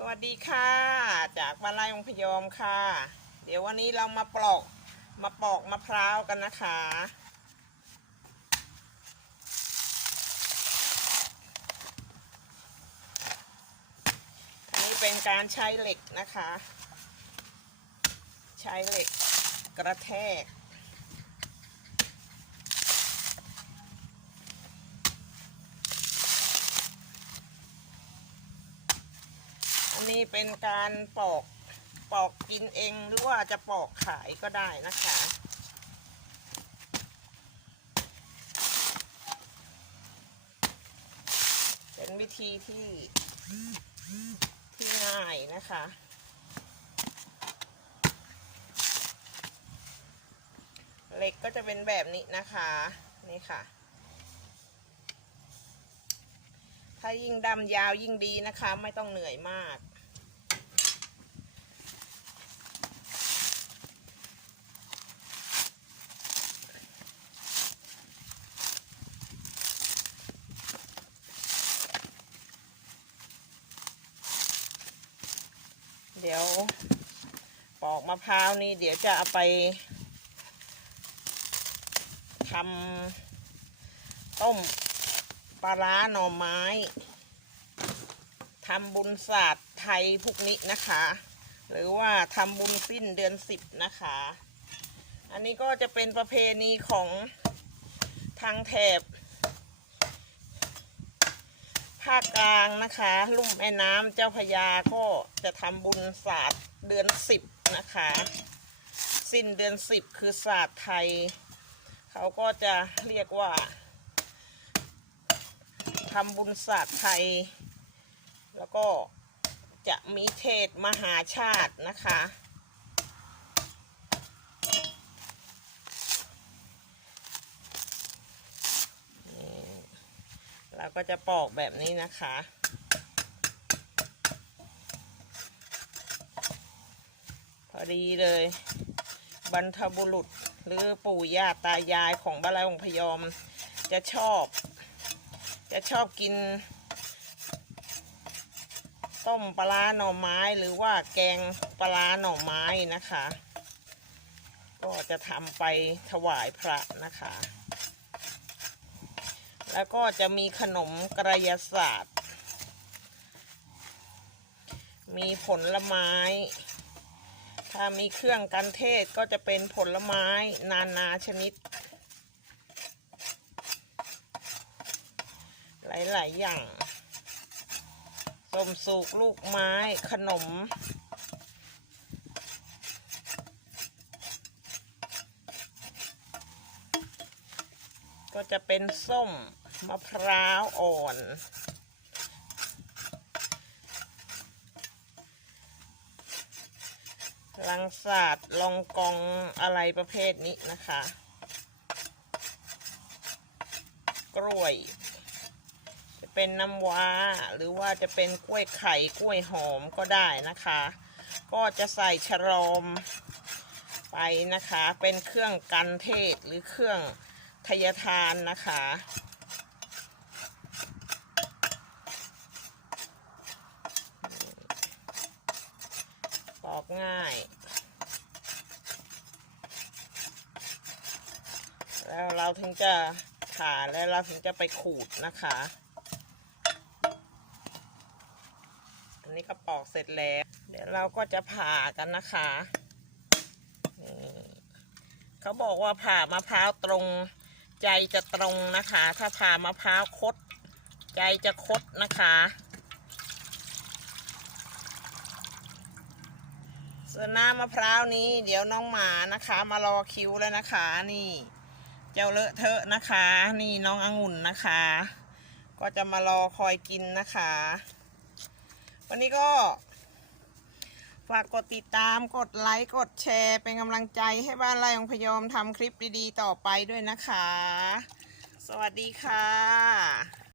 สวัสดีค่ะ จากบ้านไร่องพยอมค่ะ เดี๋ยววันนี้เรามาปลอกมาปอกมะพร้าวกันนะคะ อันนี้เป็นการใช้เหล็กนะคะ ใช้เหล็กกระแทก นี้เป็นการปอกปอกกินเองหรือว่าจะปอกขายก็ได้นะคะเป็นวิธีที่ที่ง่ายนะคะเหล็กก็จะเป็นแบบนี้นะคะนี่ค่ะ ถ้ายิ่งดำยาวยิ่งดีนะคะ ไม่ต้องเหนื่อยมาก เดี๋ยวปอกมะพร้าวนี่เดี๋ยวจะเอาไปทำต้มปลาร้าหน่อไม้ทำบุญศาสตร์ไทยพวกนี้นะคะ หรือว่าทำบุญสิ้นเดือนสิบนะคะ อันนี้ก็จะเป็นประเพณีของทางแถบ ภาคกลางนะคะ ลุ่มแม่น้ำเจ้าพยาก็จะทำบุญศาสตร์เดือนสิบนะคะ สิ้นเดือนสิบคือศาสตร์ไทย เขาก็จะเรียกว่าทำบุญศาสตร์ไทย แล้วก็จะมีเทศมหาชาตินะคะ เราก็จะปอกแบบนี้นะคะ พอดีเลย บรรทบุรุษหรือปู่ย่าตายายของบ้านไรองพยอม จะชอบ จะชอบกิน ต้มปลาหน่อไม้หรือว่าแกงปลาหน่อไม้นะคะ ก็จะทำไปถวายพระนะคะ แล้วก็จะมีขนมกระยาศาสตร์ มีผลไม้ ถ้ามีเครื่องกันเทศก็จะเป็นผลไม้นานาชนิด หลาย ๆ อย่างส้มสุกลูกไม้ขนมก็จะเป็นส้ม มะพร้าวอ่อน ลังศาสตร์ลองกองอะไรประเภทนี้นะคะ กล้วย จะเป็นน้ำว้า หรือว่าจะเป็นกล้วยไข่กล้วยหอมก็ได้นะคะ ก็จะใส่ชะลอมไปนะคะ เป็นเครื่องกันเทศหรือเครื่องทยทานนะคะ อกง่าย แล้วเราถึงจะผ่าแล้วเราถึงจะไปขูดนะคะ อันนี้ก็ปอกเสร็จแล้ว เดี๋ยวเราก็จะผ่ากันนะคะเขาบอกว่าผ่ามะพร้าวตรงใจจะตรงนะคะ ถ้าผ่ามะพร้าวคด ใจจะคดนะคะ ส่วนน้ำมะพร้าวนี้เดี๋ยวน้องหมานะคะ มารอคิวแล้วนะคะ นี่ เจ้าเลอะเทอะนะคะ นี่น้ององุ่นนะคะ ก็จะมารอคอยกินนะคะ วันนี้ก็ฝากกดติดตามกดไลค์กดแชร์เป็นกำลังใจให้บ้านไร่องพยอมทำคลิปดีๆต่อไปด้วยนะคะ สวัสดีค่ะ